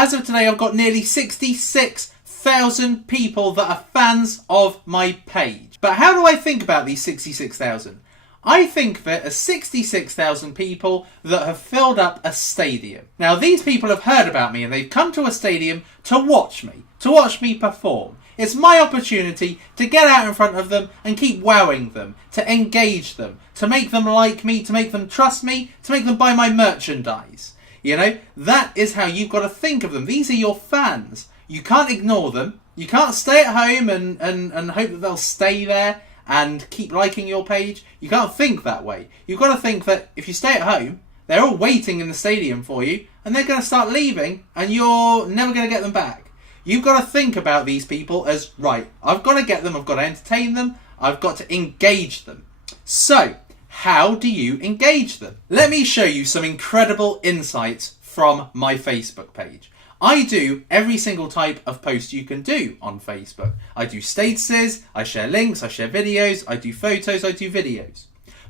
As of today, I've got nearly 66,000 people that are fans of my page. But how do I think about these 66,000? I think of it as 66,000 people that have filled up a stadium. Now, these people have heard about me and they've come to a stadium to watch me perform. It's my opportunity to get out in front of them and keep wowing them, to engage them, to make them like me, to make them trust me, to make them buy my merchandise. You know, that is how you've got to think of them. These are your fans. You can't ignore them. You can't stay at home and hope that they'll stay there and keep liking your page. You can't think that way. You've got to think that if you stay at home, they're all waiting in the stadium for you and they're going to start leaving and you're never going to get them back. You've got to think about these people as, right, I've got to get them, I've got to entertain them, I've got to engage them. So, how do you engage them? Let me show you some incredible insights from my Facebook page. I do every single type of post you can do on Facebook. I do statuses, I share links, I share videos, I do photos, I do videos.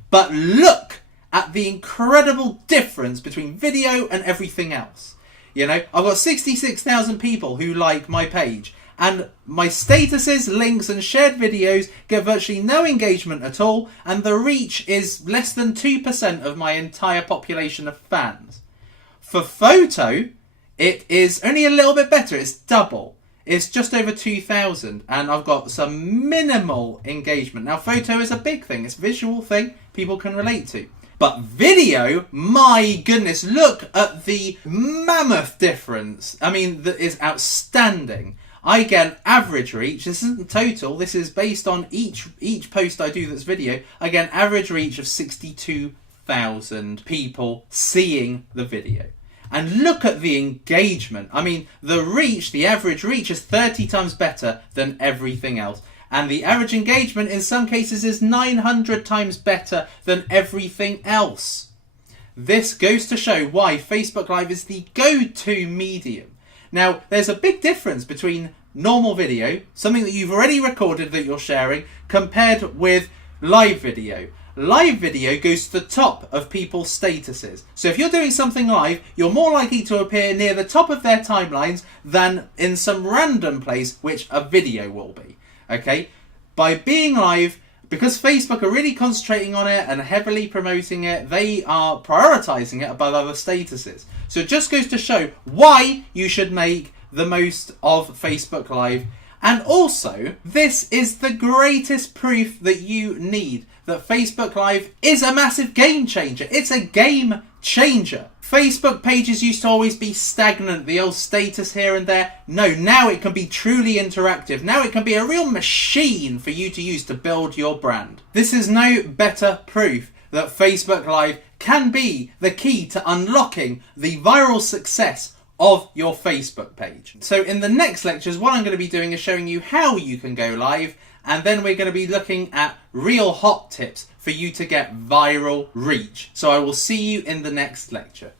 But look at the incredible difference between video and everything else. You know, I've got 66,000 people who like my page, and my statuses, links and shared videos get virtually no engagement at all, and the reach is less than 2% of my entire population of fans. For photo, it is only a little bit better. It's double. It's just over 2,000, and I've got some minimal engagement. Now, photo is a big thing. It's a visual thing people can relate to. But video, my goodness, look at the mammoth difference. I mean, that is outstanding. I get an average reach. This isn't total. This is based on each post I do that's video. I get an average reach of 62,000 people seeing the video. And look at the engagement. I mean, the reach, the average reach is 30 times better than everything else. And the average engagement in some cases is 900 times better than everything else. This goes to show why Facebook Live is the go-to medium. Now, there's a big difference between normal video, something that you've already recorded that you're sharing, compared with live video. Live video goes to the top of people's statuses. So if you're doing something live, you're more likely to appear near the top of their timelines than in some random place, which a video will be. Okay? By being live, because Facebook are really concentrating on it and heavily promoting it, they are prioritizing it above other statuses. So it just goes to show why you should make the most of Facebook Live. And also, this is the greatest proof that you need that Facebook Live is a massive game changer. It's a game changer. Facebook pages used to always be stagnant, the old status here and there. No, now it can be truly interactive. Now it can be a real machine for you to use to build your brand. This is no better proof that Facebook Live can be the key to unlocking the viral success of your Facebook page. So in the next lectures, what I'm going to be doing is showing you how you can go live, and then we're going to be looking at real hot tips for you to get viral reach. So I will see you in the next lecture.